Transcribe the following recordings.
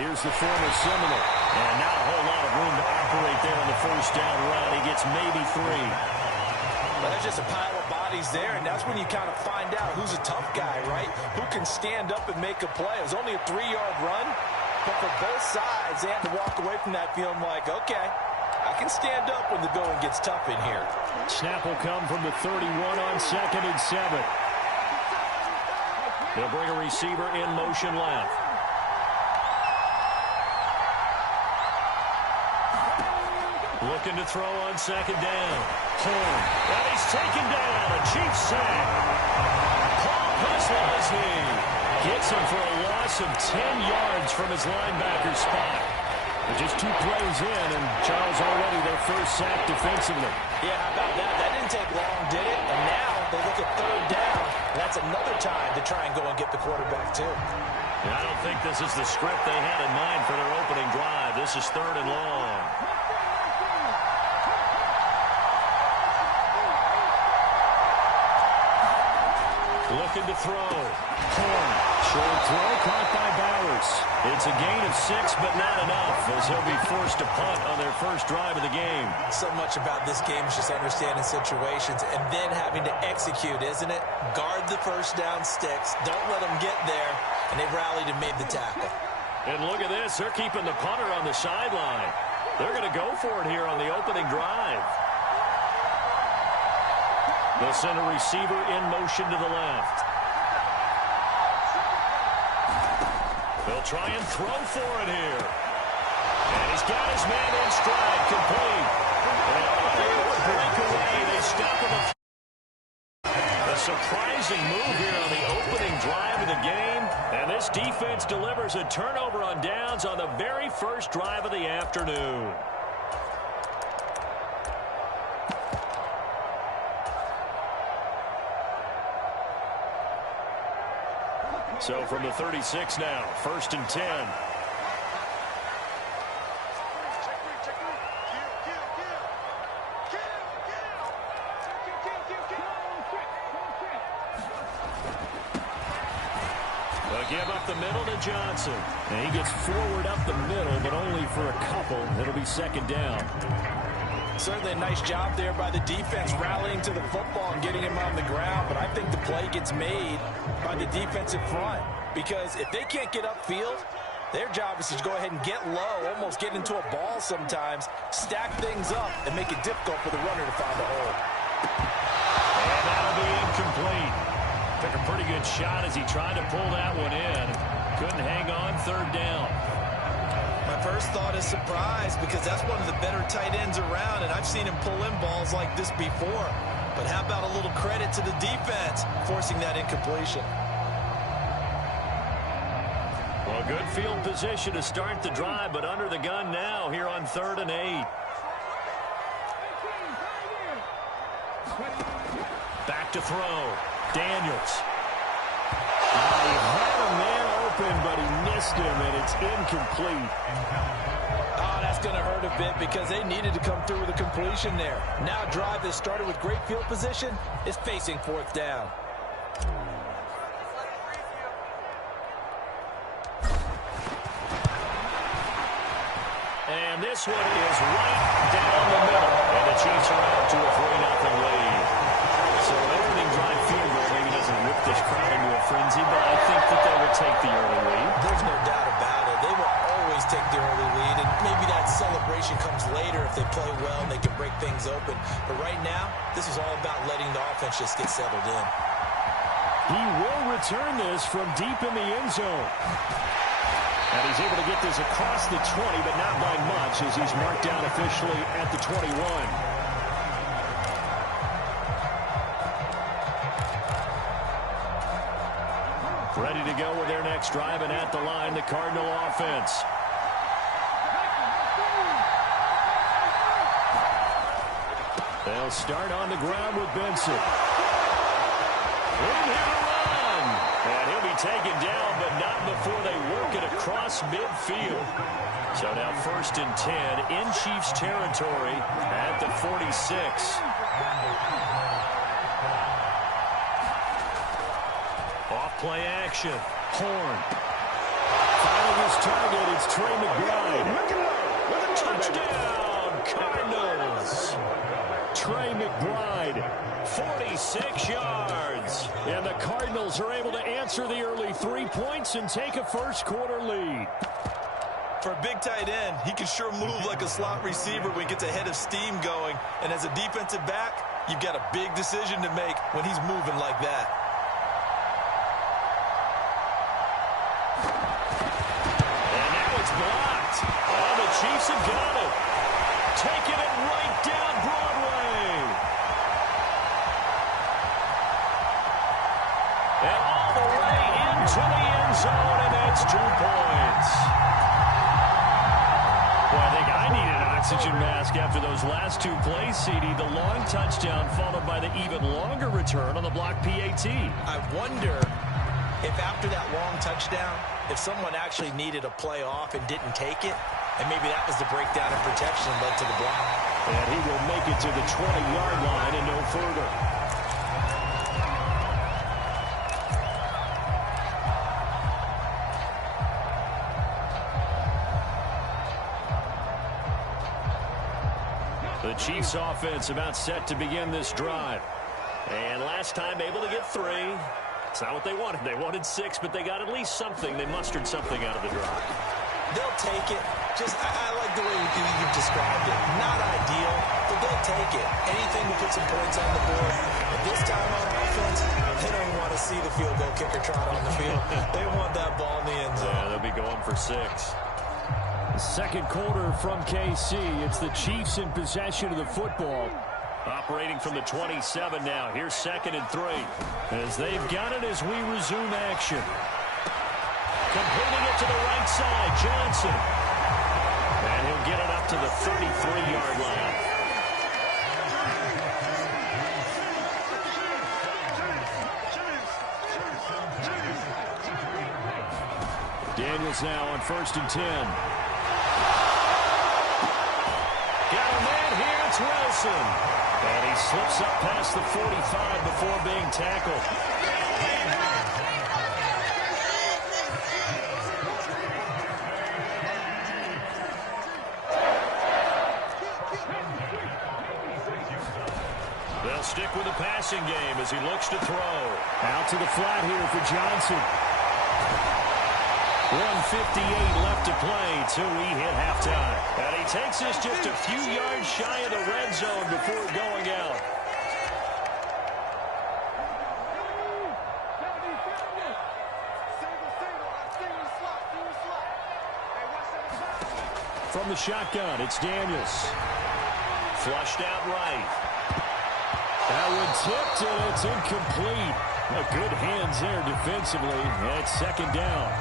here's the former Seminole. And not a whole lot of room to operate there on the first down run. He gets maybe 3. Well, there's just a pile of bodies there, and that's when you kind of find out who's a tough guy, right? Who can stand up and make a play. It was only a 3-yard run, but for both sides, they had to walk away from that feeling like, okay, I can stand up when the going gets tough in here. Snap will come from the 31 on 2nd and 7. They'll bring a receiver in motion left. Looking to throw on 2nd down. Horn. And he's taken down. A Chiefs sack. Paul Posluszny gets him for a loss of 10 yards from his linebacker spot. But just 2 plays in, and Charles already their first sack defensively. Yeah, how about that? That didn't take long, did it? And now they look at 3rd down. And that's another time to try and go and get the quarterback, too. And I don't think this is the script they had in mind for their opening drive. This is 3rd and long. Looking to throw. Horn. Short throw caught by Bowers. It's a gain of 6, but not enough, as he'll be forced to punt on their first drive of the game. So much about this game is just understanding situations and then having to execute, isn't it? Guard the first down sticks. Don't let them get there. And they've rallied and made the tackle. And look at this. They're keeping the punter on the sideline. They're going to go for it here on the opening drive. They'll send a receiver in motion to the left. They'll try and throw for it here. And he's got his man in stride, complete. And break away. They stop him. A surprising move here on the opening drive of the game. And this defense delivers a turnover on downs on the very first drive of the afternoon. So from the 36 now, 1st and 10. They'll give up the middle to Johnson. And he gets forward up the middle, but only for a couple. It'll be 2nd down. Certainly a nice job there by the defense rallying to the football and getting him on the ground. But I think the play gets made by the defensive front. Because if they can't get upfield, their job is to go ahead and get low, almost get into a ball sometimes, stack things up, and make it difficult for the runner to find a hole. And that'll be incomplete. Took a pretty good shot as he tried to pull that one in. Couldn't hang on 3rd down. My first thought is surprise because that's one of the better tight ends around, and I've seen him pull in balls like this before. But how about a little credit to the defense forcing that incompletion? Well, good field position to start the drive, but under the gun now here on 3rd and 8. Back to throw. Daniels. He had a man open, but he missed him, and it's incomplete. Oh, that's going to hurt a bit because they needed to come through with a completion there. Now a drive that started with great field position is facing 4th down. And this one is right down the middle. And the Chiefs are out to a 3-0 lead. So an opening drive field goal maybe doesn't whip this crowd into a frenzy, but I think that they will take the early lead. There's no doubt about it. They will always take the early lead, and maybe that celebration comes later if they play well and they can break things open. But right now, this is all about letting the offense just get settled in. He will return this from deep in the end zone. And he's able to get this across the 20, but not by much as he's marked down officially at the 21. Ready to go with their next drive, and at the line, the Cardinal offense. They'll start on the ground with Benson. In here to run. And he'll be taken down, but not before they work it across midfield. So now 1st and 10 in Chiefs territory at the 46. Off play action. Horn. Finding his target, it's Trey McBride. Touchdown, Cardinals. Trey McBride, 46 yards. And the Cardinals are able to answer the early 3 points and take a first-quarter lead. For a big tight end, he can sure move like a slot receiver when he gets a head of steam going. And as a defensive back, you've got a big decision to make when he's moving like that. And now it's blocked. Oh, the Chiefs have got it. Taking it right down Broadway. And all the way into the end zone, and that's 2 points. Well, I think I need an oxygen mask after those last 2 plays, CD. The long touchdown followed by the even longer return on the block PAT. I wonder if after that long touchdown, if someone actually needed a play off and didn't take it, and maybe that was the breakdown in protection that led to the block. And he will make it to the 20-yard line and no further. The Chiefs offense about set to begin this drive. And last time able to get 3. It's not what they wanted. They wanted 6, but they got at least something. They mustered something out of the drive. They'll take it. I like the way you've described it. Not ideal, but they'll take it. Anything to put some points on the board. But this time on offense, they don't want to see the field goal kicker trot on the field. They want that ball in the end zone. Yeah, they'll be going for 6. Second quarter from KC. It's the Chiefs in possession of the football. Operating from the 27 now. Here's 2nd and 3. As they've got it as we resume action. Completing it to the right side, Johnson. And he'll get it up to the 33-yard line. Daniels now on 1st and 10. Got a man here, it's Wilson. And he slips up past the 45 before being tackled. They'll stick with the passing game as he looks to throw. Out to the flat here for Johnson. 1:58 left to play till we hit halftime. And he takes us just a few yards shy of the red zone before going out. From the shotgun, it's Daniels. Flushed out right. That one tipped, and it's incomplete. Good hands there defensively. It's 2nd down.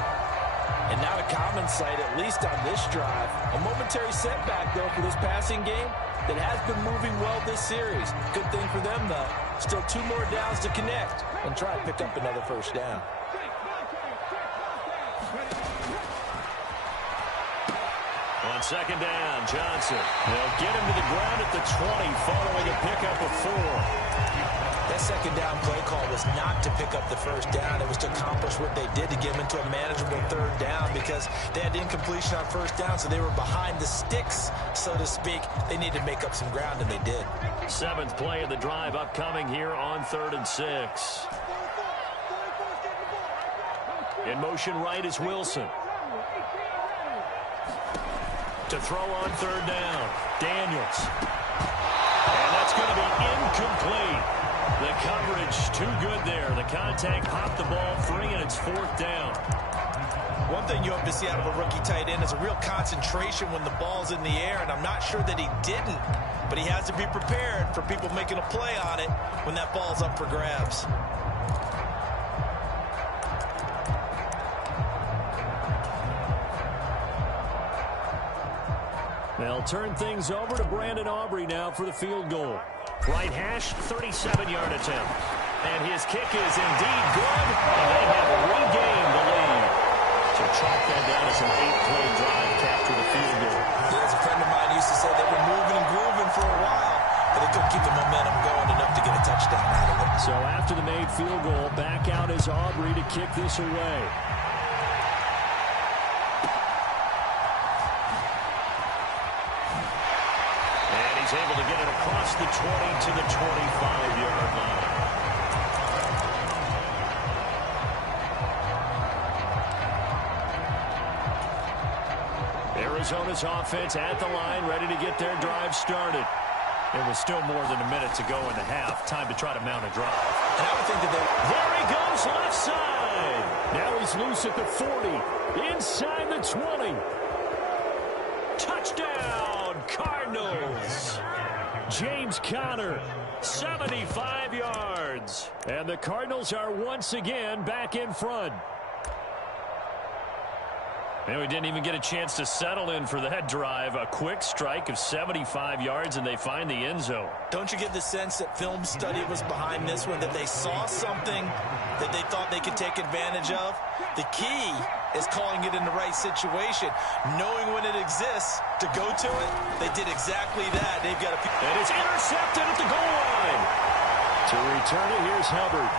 And not a common sight, at least on this drive. A momentary setback, though, for this passing game that has been moving well this series. Good thing for them, though. Still 2 more downs to connect and try to pick up another 1st down. On 2nd down, Johnson. They'll get him to the ground at the 20 following a pickup of 4. That 2nd down play call was not to pick up the 1st down. It was to accomplish what they did to get him into a manageable 3rd down because they had incompletion on 1st down, so they were behind the sticks, so to speak. They needed to make up some ground, and they did. 7th play of the drive upcoming here on 3rd and 6. In motion right is Wilson. To throw on 3rd down, Daniels. And that's going to be incomplete. The coverage too good there. The contact popped the ball free, and it's 4th down. One thing you hope to see out of a rookie tight end is a real concentration when the ball's in the air, and I'm not sure that he didn't, but he has to be prepared for people making a play on it when that ball's up for grabs. They'll turn things over to Brandon Aubrey now for the field goal. Right hash, 37-yard attempt. And his kick is indeed good, and they have regained the lead. To chalk that down as an 8-play drive to capture the field goal. As a friend of mine used to say, they were moving and grooving for a while, but they couldn't keep the momentum going enough to get a touchdown out of it. So after the made field goal, back out is Aubrey to kick this away. across the 20 to the 25-yard line. Arizona's offense at the line, ready to get their drive started. It was still more than a minute to go in the half. Time to try to mount a drive. And I would think that there he goes, left side. Now he's loose at the 40, inside the 20. Touchdown, Cardinals. James Conner, 75 yards. And the Cardinals are once again back in front. And we didn't even get a chance to settle in for that drive. A quick strike of 75 yards, and they find the end zone. Don't you get the sense that film study was behind this one, that they saw something that they thought they could take advantage of? The key is calling it in the right situation, knowing when it exists to go to it. They did exactly that. They've got and it's intercepted at the goal line. To return it, here's Hubbard.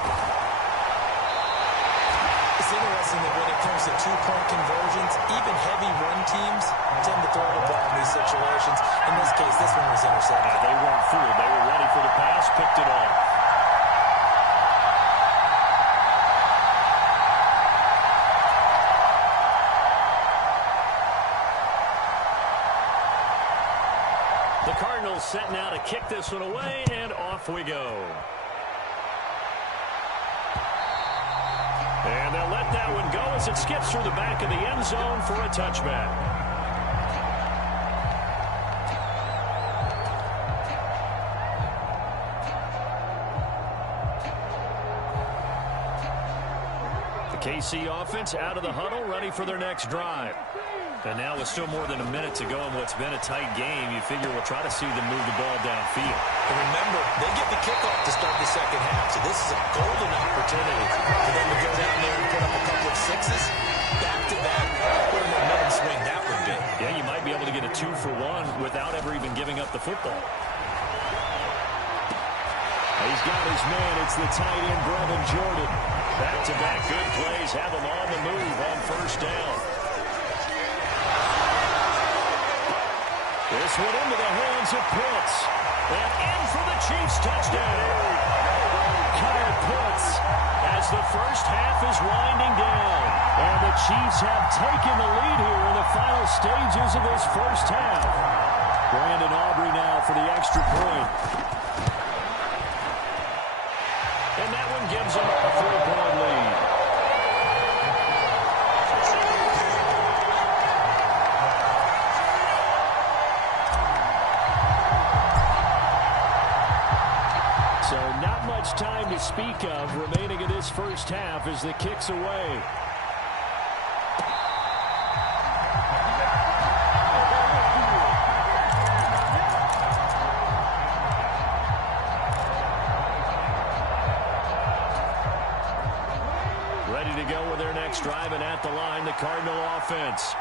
It's interesting that when it comes to two-point conversions, even heavy run teams tend to throw the ball in these situations. In this case, this one was intercepted. They weren't fooled. They were ready for the pass, picked it off. The Cardinals set now to kick this one away, and off we go. And they'll let that one go as it skips through the back of the end zone for a touchback. The KC offense out of the huddle, ready for their next drive. And now with still more than a minute to go in what's been a tight game, you figure we'll try to see them move the ball downfield. And remember, they get the kickoff to start the second half, so this is a golden opportunity for them to go down there and put up a couple of sixes. Back-to-back, what a momentum swing that would be. Yeah, you might be able to get a 2-for-1 without ever even giving up the football. He's got his man. It's the tight end, Brevin Jordan. Back-to-back good plays have him on the move on first down. This one into the hands of Pitts. And in for the Chiefs touchdown. Kyle Pitts as the first half is winding down. And the Chiefs have taken the lead here in the final stages of this first half. Brandon Aubrey now for the extra point. And that one gives them a 4-point lead. So not much time to speak of remaining in this first half as the kick's away. Ready to go with their next drive, and at the line, the Cardinal offense.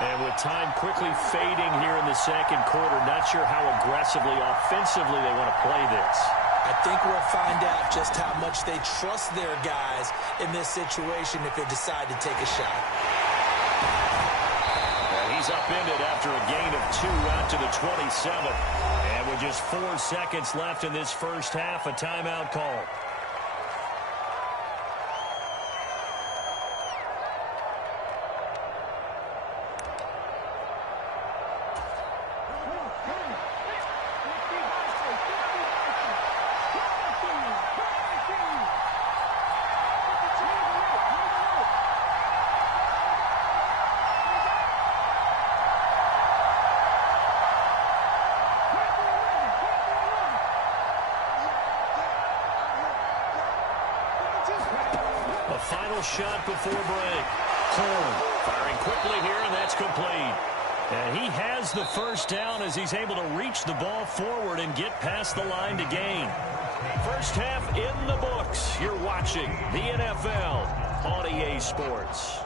And with time quickly fading here in the second quarter, not sure how aggressively, offensively they want to play this. I think we'll find out just how much they trust their guys in this situation if they decide to take a shot. And he's upended after a gain of 2 out to the 27. And with just 4 seconds left in this first half, a timeout call. Final shot before break. Horn firing quickly here, and that's complete. And he has the first down as he's able to reach the ball forward and get past the line to gain. First half in the books. You're watching the NFL on EA Sports.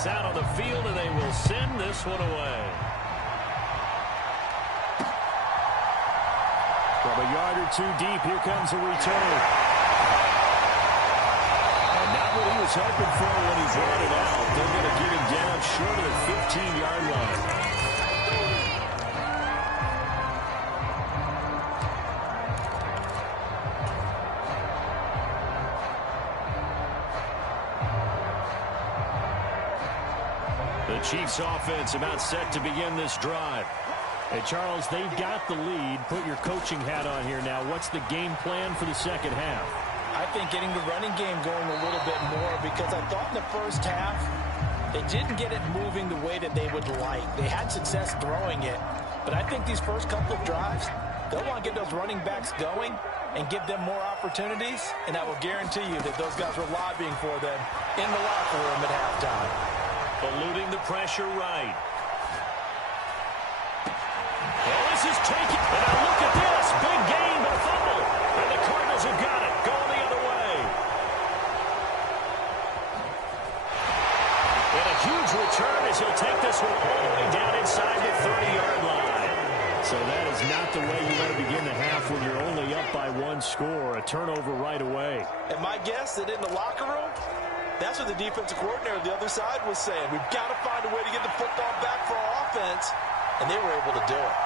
is out on the field, and they will send this one away. From a yard or two deep, here comes a return. And not what he was hoping for when he brought it out. They're going to get him down short of the 15-yard line. The Chiefs offense about set to begin this drive. Hey, Charles, they've got the lead. Put your coaching hat on here now. What's the game plan for the second half? I think getting the running game going a little bit more, because I thought in the first half they didn't get it moving the way that they would like. They had success throwing it, but I think these first couple of drives, they'll want to get those running backs going and give them more opportunities, and I will guarantee you that those guys were lobbying for them in the locker room at halftime. Eluding the pressure right. Well, this is taken. And now look at this. Big gain, but a fumble. And the Cardinals have got it. Going the other way. And a huge return as he'll take this one all the way down inside the 30-yard line. So that is not the way you want to begin the half when you're only up by one score. A turnover right away. And my guess that in the locker room, that's what the defensive coordinator on the other side was saying. We've got to find a way to get the football back for our offense, and they were able to do it.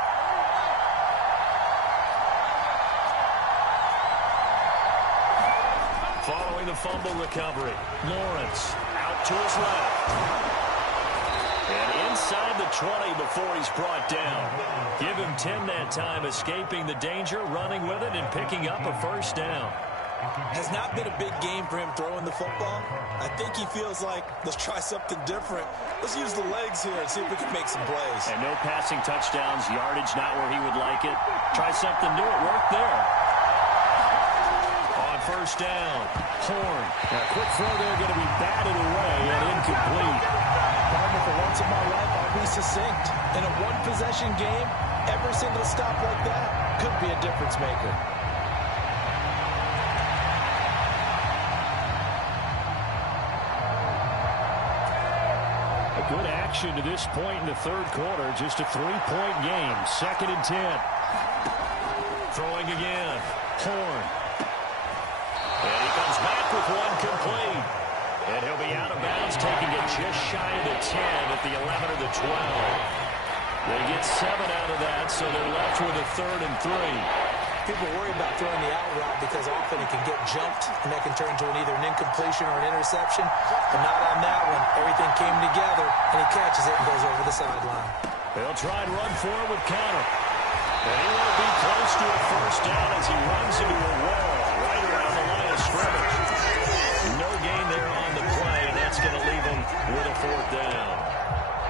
Following the fumble recovery, Lawrence out to his left. And inside the 20 before he's brought down. Give him 10 that time, escaping the danger, running with it, and picking up a first down. Has not been a big game for him throwing the football. I think he feels like, let's try something different. Let's use the legs here and see if we can make some plays. And no passing touchdowns, yardage not where he would like it. Try something new, it worked there. On first down, Horn. A quick throw there, going to be batted away and incomplete. Palmer, for once in my life, I'll be succinct. In a one-possession game, every single stop like that could be a difference maker. Good action to this point in the third quarter. Just a 3-point game. 2nd and 10. Throwing again. Horn. And he comes back with one complete. And he'll be out of bounds, taking it just shy of the 10 at the 11 or the 12. They get 7 out of that, so they're left with a 3rd and 3. People worry about throwing the out route because often it can get jumped, and that can turn into either an incompletion or an interception. But not on that one. Everything came together, and he catches it and goes over the sideline. They'll try and run for it with Conner. And he won't be close to a first down as he runs into a wall right around the line of scrimmage. No gain there on the play, and that's going to leave him with a 4th down.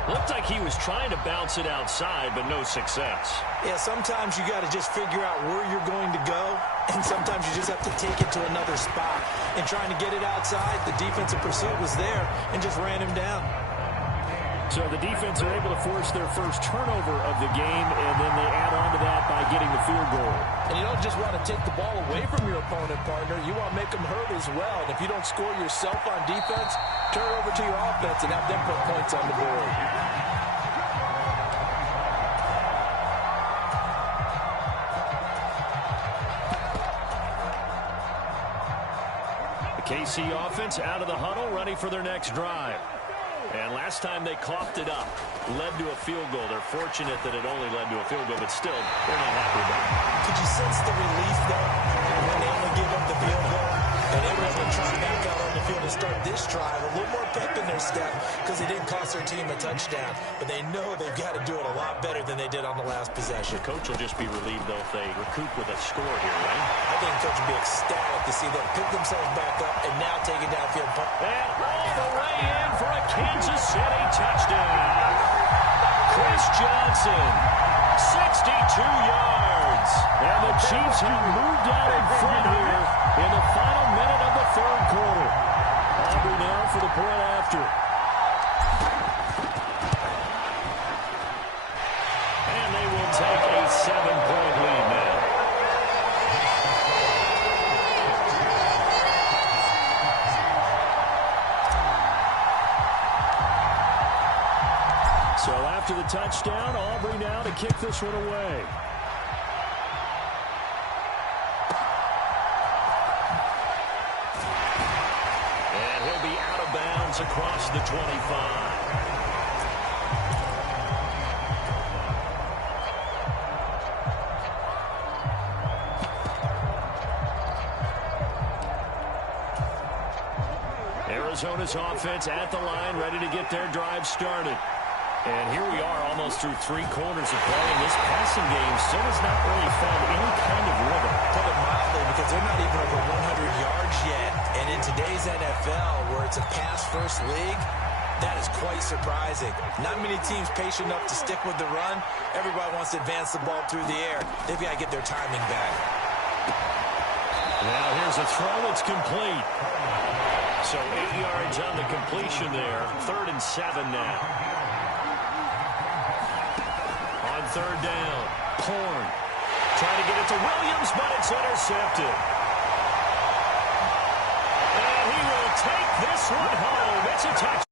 Looked like he was trying to bounce it outside, but no success. Yeah, sometimes you got to just figure out where you're going to go, and sometimes you just have to take it to another spot. And trying to get it outside, the defensive pursuit was there and just ran him down. So the defense are able to force their first turnover of the game, and then they add on to that by getting the field goal. And you don't just want to take the ball away from your opponent, partner. You want to make them hurt as well. And if you don't score yourself on defense, turn it over to your offense and have them put points on the board. The KC offense out of the huddle, ready for their next drive. And last time they coughed it up, led to a field goal. They're fortunate that it only led to a field goal, but still, they're not happy about it. Could you sense the relief, though, when they only give up the field goal? And they were able to try back out on the field and start this drive. A little more pep in their step because they didn't cost their team a touchdown. But they know they've got to do it a lot better than they did on the last possession. The coach will just be relieved, though, if they recoup with a score here, right? I think the coach will be ecstatic to see them pick themselves back up and now take it downfield. And all the way in for a Kansas City touchdown. Chris Johnson, 62 yards. And the Chiefs have moved out in front here in the final minute of the third quarter. Aubrey now for the point after. And they will take a 7-point lead now. delivery now to kick this one away. And he'll be out of bounds across the 25. Arizona's offense at the line, ready to get their drive started. And here we are almost through 3 quarters of play, and this passing game still has not really found any kind of rhythm. Put it mildly, because they're not even over 100 yards yet. And in today's NFL, where it's a pass-first league, that is quite surprising. Not many teams patient enough to stick with the run. Everybody wants to advance the ball through the air. They've got to get their timing back. Now here's a throw. It's complete. So 8 yards on the completion there. 3rd and 7 now. On 3rd down, Horn trying to get it to Williams, but it's intercepted. And he will take this one home. It's a touchdown.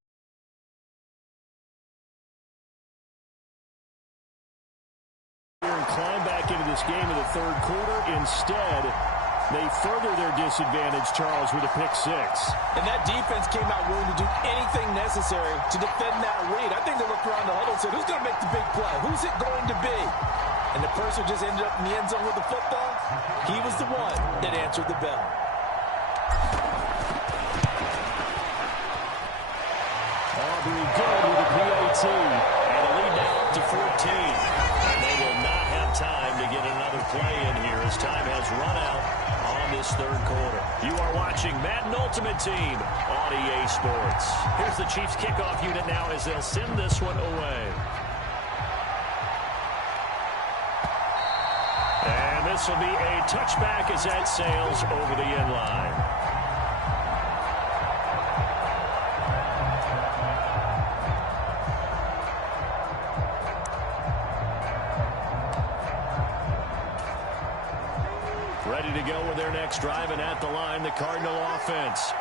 And climb back into this game in the 3rd quarter. Instead, they further their disadvantage, Charles, with a pick 6. And that defense came out willing to do anything necessary to defend that lead. I think they looked around the huddle and said, who's going to make the big play? Who's it going to be? And the person who just ended up in the end zone with the football, he was the one that answered the bell. Aubrey good with a PAT. And a lead now up to 14. And they will not have time to get another play in here as time has run out on this 3rd quarter. You are watching Madden Ultimate Team on EA Sports. Here's the Chiefs kickoff unit now as they'll send this one away. And this will be a touchback as that sails over the end line. Ready to go with their next drive, and at the line, the Cardinal offense.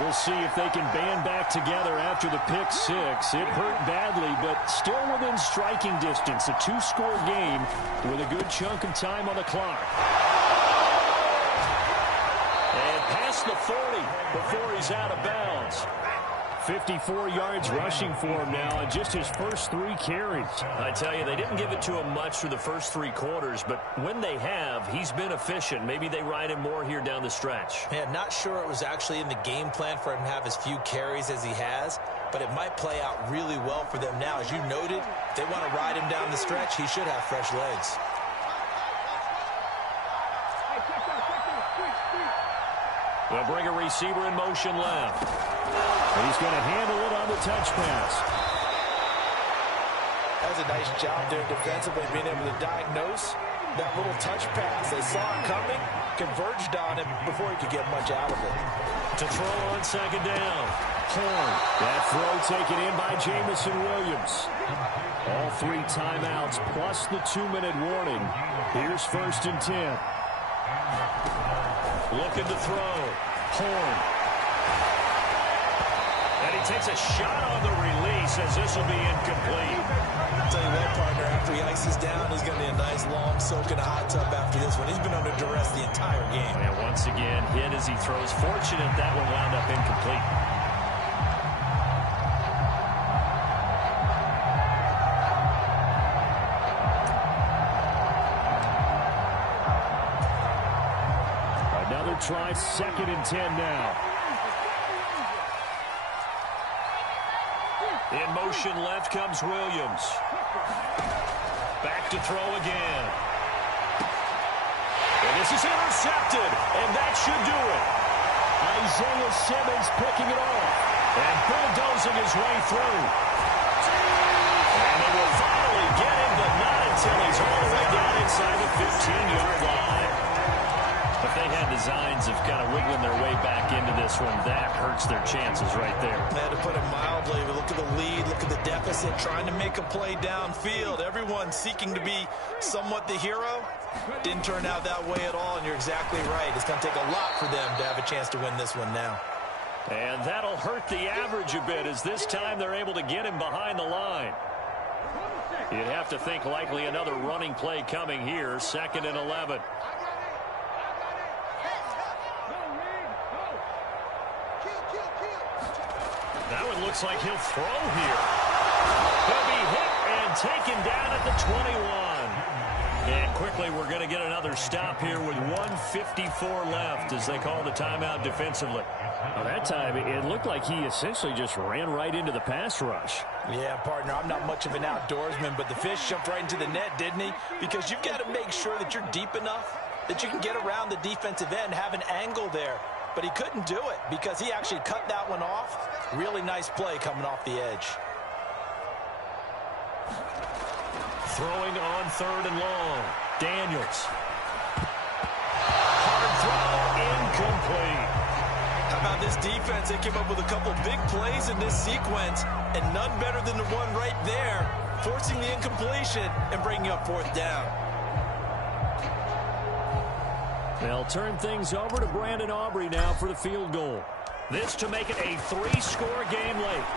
We'll see if they can band back together after the pick 6. It hurt badly, but still within striking distance. A 2-score game with a good chunk of time on the clock. And past the 40 before he's out of bounds. 54 yards rushing for him now in just his first 3 carries. I tell you, they didn't give it to him much through the first 3 quarters, but when they have, he's been efficient. Maybe they ride him more here down the stretch. Man, not sure it was actually in the game plan for him to have as few carries as he has, but it might play out really well for them now. As you noted, if they want to ride him down the stretch, he should have fresh legs. They'll bring a receiver in motion left. And he's going to handle it on the touch pass. That's a nice job there defensively, being able to diagnose that little touch pass. They saw it coming, converged on him before he could get much out of it. To throw on 2nd down. Horn. That throw taken in by Jameson Williams. All 3 timeouts plus the 2-minute warning. Here's 1st and 10. Looking to throw. Horn. And he takes a shot on the release as this will be incomplete. I'll tell you what, partner, after he ices down, he's going to be a nice long soak in a hot tub after this one. He's been under duress the entire game. And once again, hit as he throws. Fortunate that one wound up incomplete. Another try, 2nd and 10 now. In motion left comes Williams. Back to throw again. And this is intercepted, and that should do it. Isaiah Simmons picking it off and bulldozing his way through. And they will finally get him, but not until he's all the way down inside the 15-yard line. If they had designs of kind of wiggling their way back into this one, that hurts their chances right there. To put it mildly, but look at the lead, look at the deficit, trying to make a play downfield. Everyone seeking to be somewhat the hero. Didn't turn out that way at all, and you're exactly right. It's going to take a lot for them to have a chance to win this one now. And that'll hurt the average a bit as this time they're able to get him behind the line. You'd have to think likely another running play coming here, 2nd and 11. Now it looks like he'll throw here. He'll be hit and taken down at the 21. And quickly we're going to get another stop here with 1:54 left as they call the timeout defensively. Well, that time it looked like he essentially just ran right into the pass rush. Yeah, partner, I'm not much of an outdoorsman, but the fish jumped right into the net, didn't he? Because you've got to make sure that you're deep enough that you can get around the defensive end, have an angle there. But he couldn't do it because he actually cut that one off. Really nice play coming off the edge. Throwing on 3rd and long. Daniels. Hard throw, incomplete. How about this defense? They came up with a couple big plays in this sequence, and none better than the one right there, forcing the incompletion and bringing up 4th down. They'll turn things over to Brandon Aubrey now for the field goal. This to make it a 3-score game late.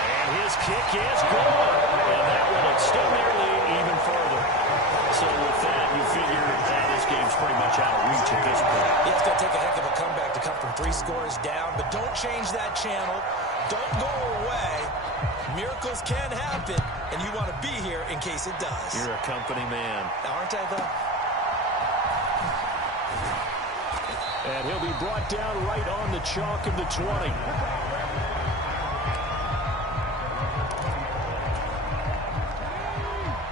And his kick is good. And that will extend their lead even further. So with that, you figure that this game's pretty much out of reach at this point. Yeah, it's going to take a heck of a comeback to come from 3 scores down, but don't change that channel. Don't go away. Miracles can happen, and you want to be here in case it does. You're a company man. Aren't I, though? And he'll be brought down right on the chalk of the 20.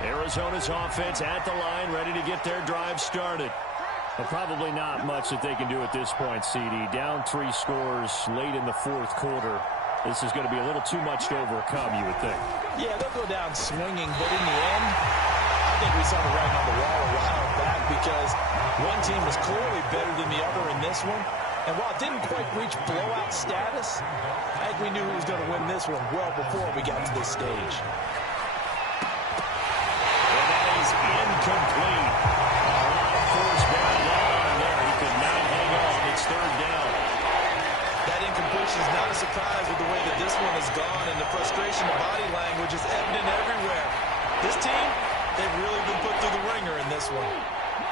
Arizona's offense at the line, ready to get their drive started. Well, probably not much that they can do at this point, CD. Down 3 scores late in the 4th quarter. This is going to be a little too much to overcome, you would think. Yeah, they'll go down swinging, but in the end, I think we saw the writing on the wall a while back because one team was clearly better than the other in this one. And while it didn't quite reach blowout status, I think we knew who was going to win this one well before we got to this stage. And that is incomplete. A lot of force bearing down on there. He could not hang on. It's 3rd down. That incompletion is not a surprise with the way that this one has gone, and the frustration of body language is evident everywhere. This team, they've really been put through the ringer in this one.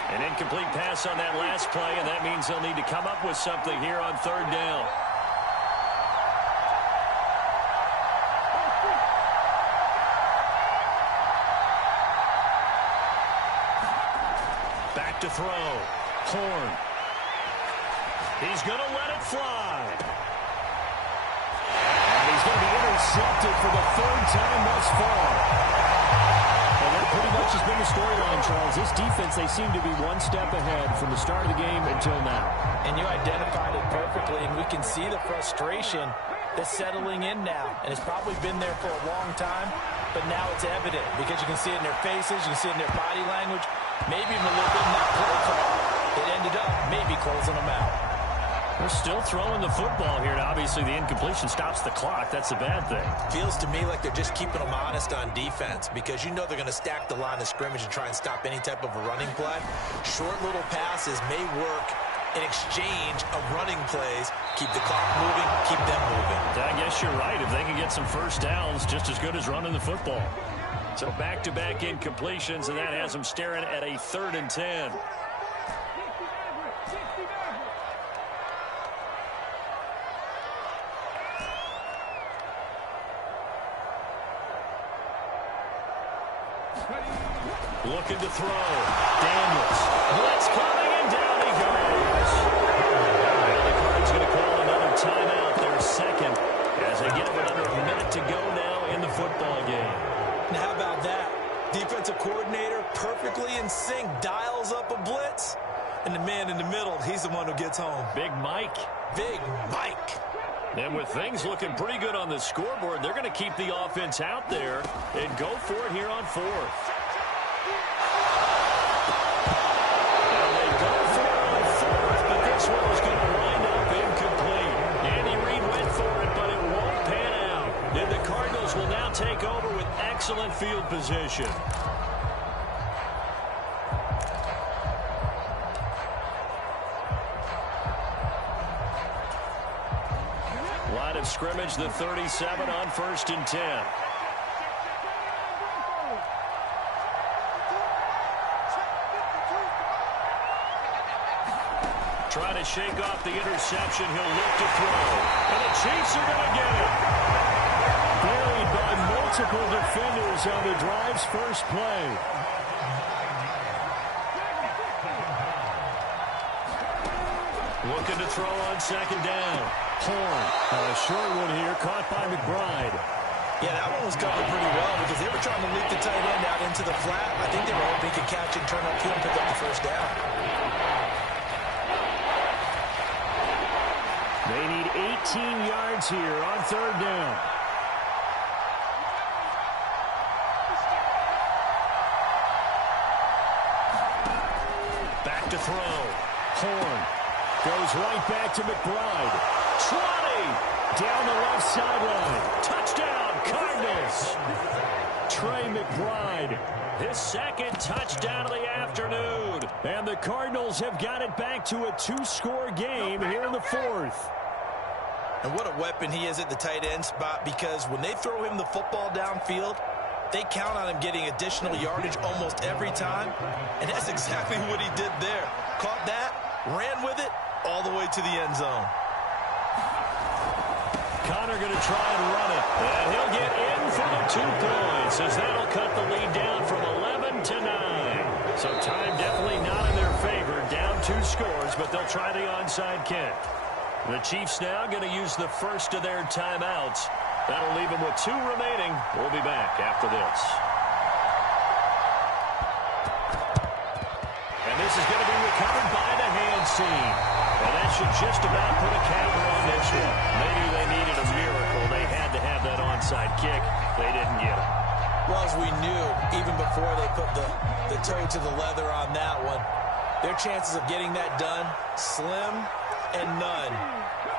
An incomplete pass on that last play, and that means they'll need to come up with something here on 3rd down. Back to throw. Horn. He's going to let it fly. And he's going to be intercepted for the 3rd time thus far. Well, that pretty much has been the storyline, Charles. This defense, they seem to be one step ahead from the start of the game until now. And you identified it perfectly, and we can see the frustration that's settling in now. And it's probably been there for a long time, but now it's evident because you can see it in their faces, you can see it in their body language, maybe even a little bit in that play call. It ended up maybe closing them out. They're still throwing the football here, and obviously the incompletion stops the clock. That's the bad thing. Feels to me like they're just keeping them honest on defense because you know they're going to stack the line of scrimmage and try and stop any type of a running play. Short little passes may work in exchange of running plays. Keep the clock moving, keep them moving. I guess you're right. If they can get some first downs, just as good as running the football. So back-to-back incompletions, and that has them staring at a 3rd and 10. Looking to throw. Daniels. Blitz coming, and down he goes. Well, the Cards going to call another timeout, their 2nd, as they get with under a minute to go now in the football game. And how about that? Defensive coordinator perfectly in sync, dials up a blitz, and the man in the middle, he's the one who gets home. Big Mike. Big Mike. And with things looking pretty good on the scoreboard, they're going to keep the offense out there and go for it here on 4th. And they go for it on 4th, but this one was going to wind up incomplete. Andy Reid went for it, but it won't pan out. And the Cardinals will now take over with excellent field position. Line of scrimmage, the 37 on 1st and 10. trying to shake off the interception. He'll look to throw. And the Chiefs are going to get it. Buried by multiple defenders on the drive's first play. Looking to throw on second down. Horn, a short one here, caught by McBride. Yeah, that one was covered pretty well because they were trying to leak the tight end out into the flat. I think they were hoping he could catch and turn upfield and pick up the first down. They need 18 yards here on third down. Back to throw. Horn goes right back to McBride. 20 down the left sideline. Touchdown, Cardinals. Trey McBride. His second touchdown of the afternoon. And the Cardinals have got it back to a two-score game here in the fourth. And what a weapon he is at the tight end spot, because when they throw him the football downfield, they count on him getting additional yardage almost every time. And that's exactly what he did there. Caught that, ran with it, all the way to the end zone. Connor going to try and run it. And he'll get in for the 2 points, as that'll cut the lead down from 11 to 9. So time definitely not in their favor. Down 2 scores, but they'll try the onside kick. The Chiefs now going to use the first of their timeouts. That'll leave them with 2 remaining. We'll be back after this. And this is going to be recovered by the hands team. And that should just about put a capper on this one. Maybe they needed a miracle. They had to have that onside kick. They didn't get it. Well, as we knew, even before they put the toe to the leather on that one, their chances of getting that done, slim and none.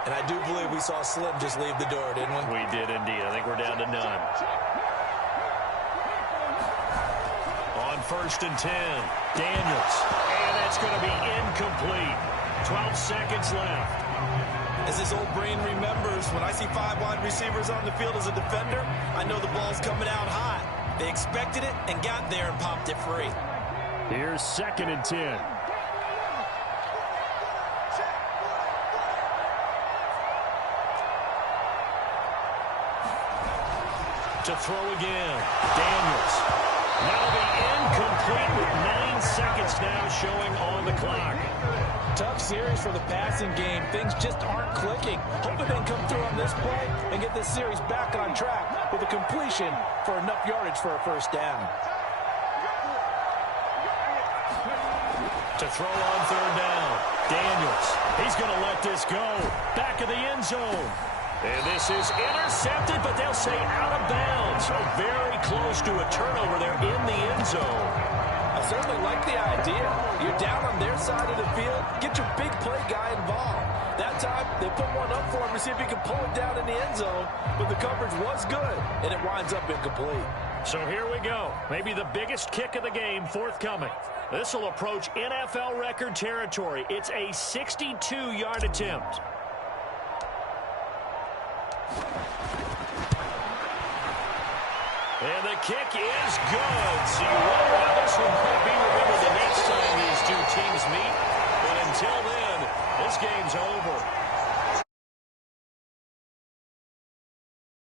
And I do believe we saw Slim just leave the door, didn't we? We did indeed. I think we're down to none. On 1st and 10, Daniels. And that's going to be incomplete. 12 seconds left. As his old brain remembers, when I see 5 wide receivers on the field as a defender, I know the ball's coming out hot. They expected it and got there and popped it free. Here's 2nd and 10. To throw again. Daniels. That'll be incomplete with 9 seconds now showing on the clock. Tough series for the passing game. Things just aren't clicking. Hoping they can come through on this play and get this series back on track with a completion for enough yardage for a first down. To throw on 3rd down. Daniels. He's going to let this go. Back of the end zone. And this is intercepted, but they'll say out of bounds. So very close to a turnover there in the end zone. I certainly like the idea. You're down on their side of the field. Get your big play guy involved. That time, they put one up for him to see if he can pull it down in the end zone. But the coverage was good, and it winds up incomplete. So here we go. Maybe the biggest kick of the game forthcoming. This will approach NFL record territory. It's a 62-yard attempt. And the kick is good. So you wonder how this one might be remembered the next time these 2 teams meet. But until then, this game's over.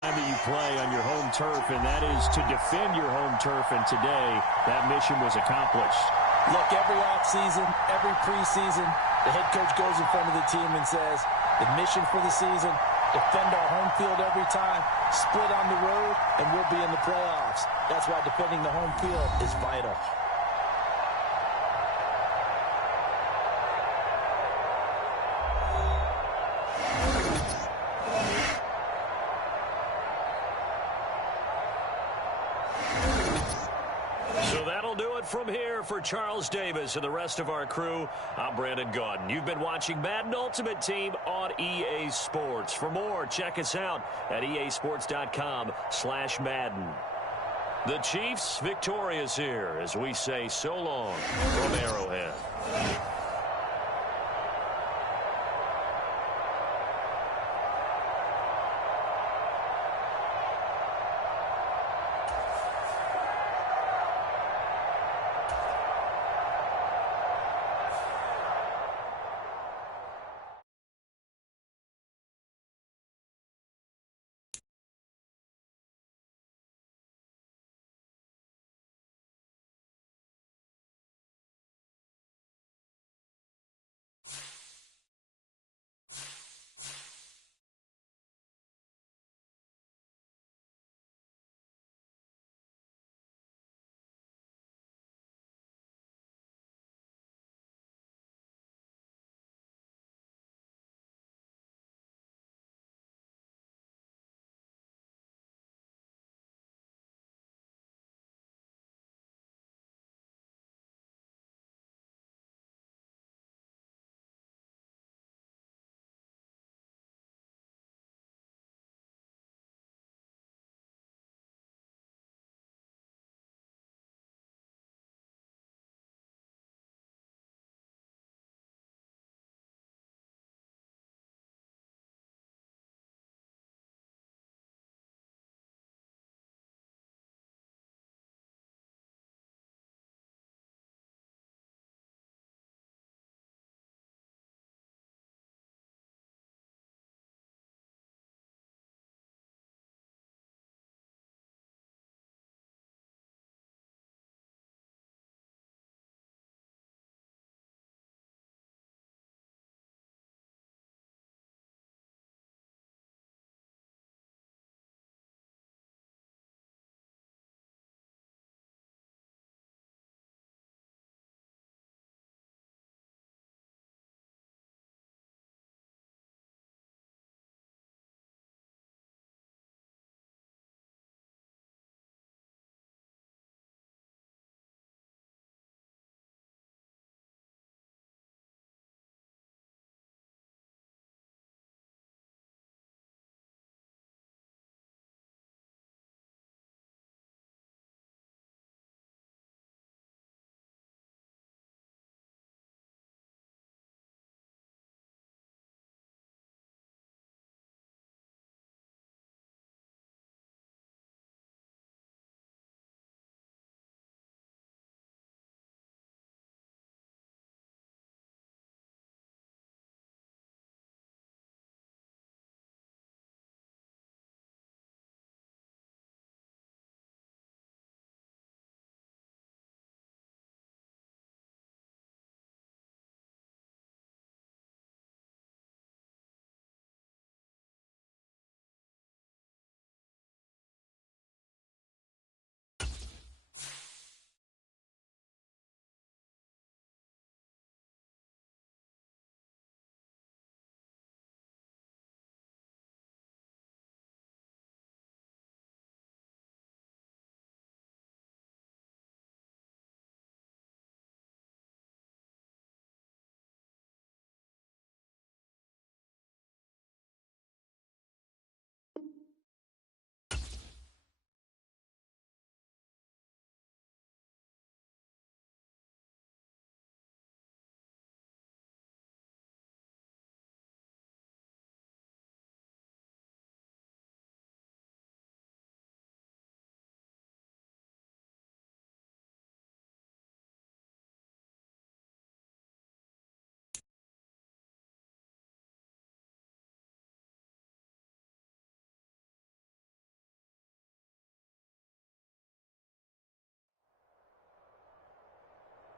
Time that you play on your home turf, and that is to defend your home turf. And today, that mission was accomplished. Look, every offseason, every preseason, the head coach goes in front of the team and says, the mission for the season, defend our home field every time, split on the road, and we'll be in the playoffs. That's why defending the home field is vital. So that'll do it from here for Charles Davis and the rest of our crew. I'm Brandon Gaudin. You've been watching Madden Ultimate Team on EA Sports. For more, check us out at easports.com/Madden. The Chiefs victorious here as we say so long from Arrowhead.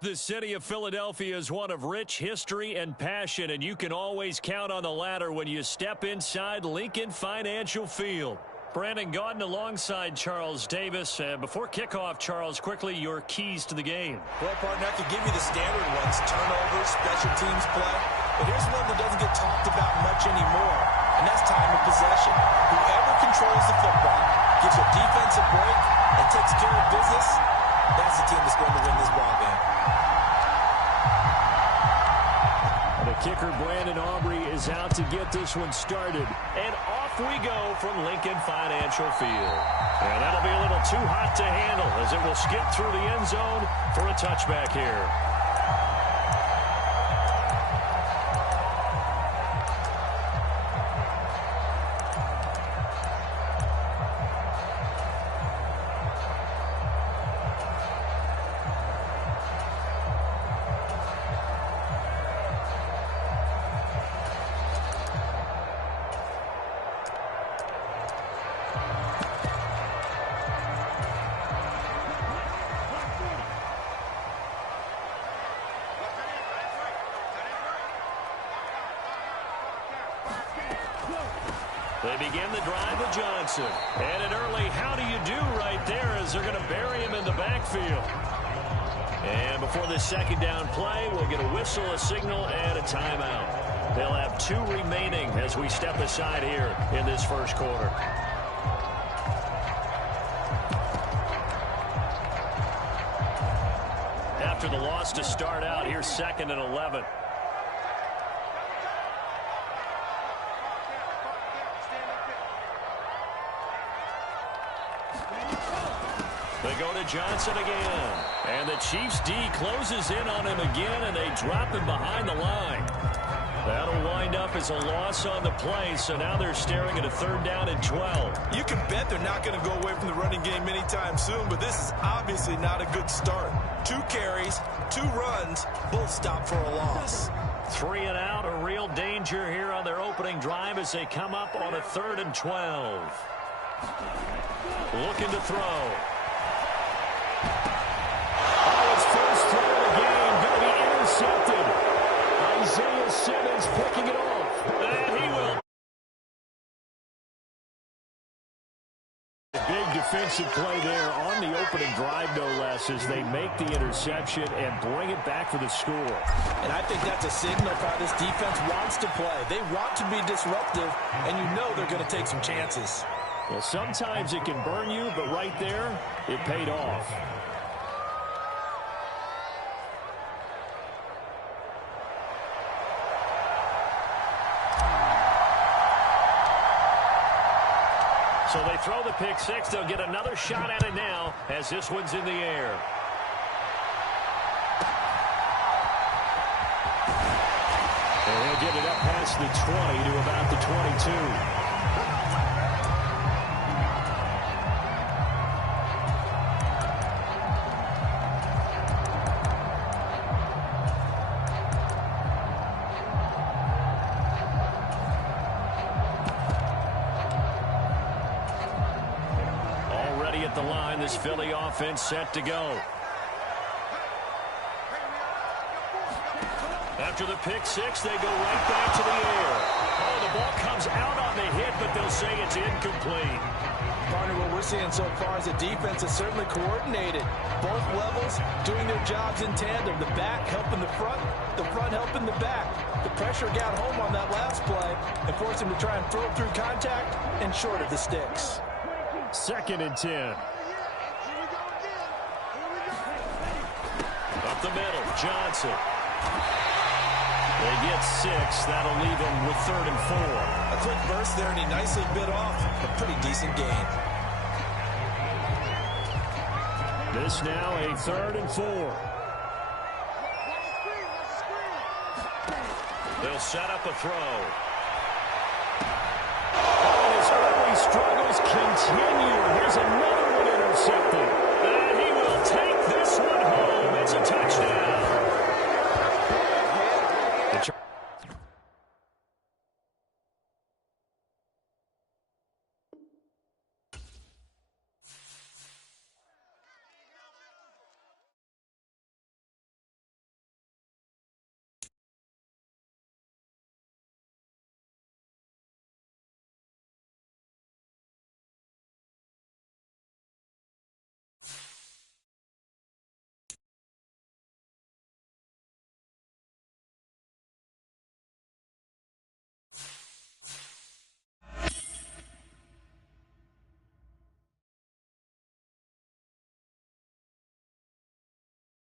The city of Philadelphia is one of rich history and passion, and you can always count on the latter when you step inside Lincoln Financial Field. Brandon Gaudin alongside Charles Davis. Before kickoff, Charles, quickly your keys to the game. Well, partner, I could give you the standard ones, turnovers, special teams play. But here's one that doesn't get talked about much anymore, and that's time of possession. Whoever controls the football, gives a defensive break, and takes care of business, that's the team that's going to win this ball game. The kicker, Brandon Aubrey, is out to get this one started. And off we go from Lincoln Financial Field. And that'll be a little too hot to handle as it will skip through the end zone for a touchback here. They begin the drive with Johnson. And an early how do you do right there as they're going to bury him in the backfield. And before this second down play, we'll get a whistle, a signal, and a timeout. They'll have 2 remaining as we step aside here in this first quarter. After the loss to start out, here's 2nd and 11. They go to Johnson again. And the Chiefs D closes in on him again, and they drop him behind the line. That'll wind up as a loss on the play, so now they're staring at a 3rd down and 12. You can bet they're not going to go away from the running game anytime soon, but this is obviously not a good start. 2 carries, 2 runs, both stop for a loss. 3 and out, a real danger here on their opening drive as they come up on a 3rd and 12. Looking to throw. His first throw of the game going to be intercepted. Isaiah Simmons picking it off. And he will. A big defensive play there on the opening drive, no less, as they make the interception and bring it back for the score. And I think that's a signal for how this defense wants to play. They want to be disruptive, and you know they're going to take some chances. Well, sometimes it can burn you, but right there, it paid off. So they throw the pick 6. They'll get another shot at it now as this one's in the air. And he'll get it up past the 20 to about the 22. At the line, this Philly offense set to go. After the pick 6, they go right back to the air. Oh, the ball comes out on the hit, but they'll say it's incomplete. Partner, what we're seeing so far is the defense is certainly coordinated. Both levels doing their jobs in tandem. The back helping the front helping the back. The pressure got home on that last play and forced him to try and throw through contact and short of the sticks. 2nd and 10. Up the middle, Johnson. They get 6. That'll leave him with 3rd and 4. A quick burst there, and he nicely bit off a pretty decent gain. This now a 3rd and 4. They'll set up a throw. And his early struggles continue. Here's another one intercepted.